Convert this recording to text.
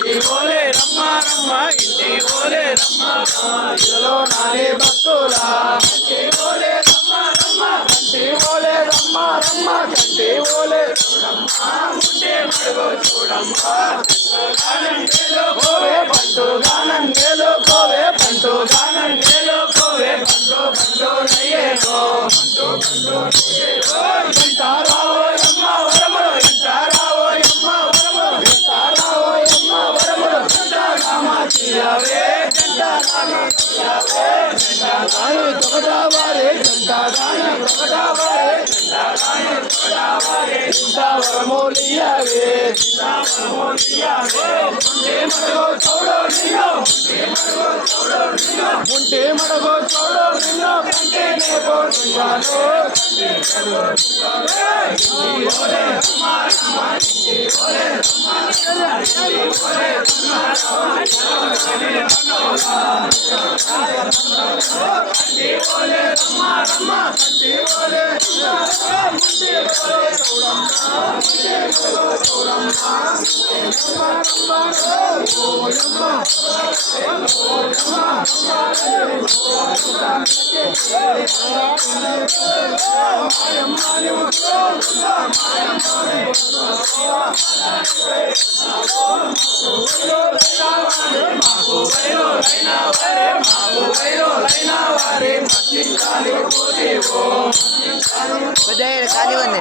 ఓలే రమ్మ రమ్మ ఇంటి ఓలే రమ్మ ఇదిలో నానే భక్తులా ఓలే రమ్మ రమ్మ కంటి ఓలే రమ్మ రమ్మ కంటి ఓలే ఉంటే మడుగో చూడమ్మా కోవే పంటు గానం మేలో కోవే పంటు గానం మేలో కోవే పంటు పంటు నయ్యేనో పంటు పంటు నయ్యేనో ఎంటారావో అమ్మ వరములు ఎంటారావో అమ్మ వరములు ఎంటారావో అమ్మ వరములు జంటారామాచియావే జంటారామాచియావే జంటారాని తొగడావారే జంటారాని తొగడావారే జంటారాని తొగడావారే జంటావరమోలియావే జంటావరమోలియావే ఉంటే మడగో చౌడో నిన్నో ఉంటే మడగో చౌడో నిన్నో కంటే నేపో నిన్నాను ఓలే రమ్మ రమ్మ ఓలే రమ్మ ఓలే ఓలే రమ్మ రమ్మ కంటి ఓలే ముంటే చౌడమ్మ ఖాళీ ఉంది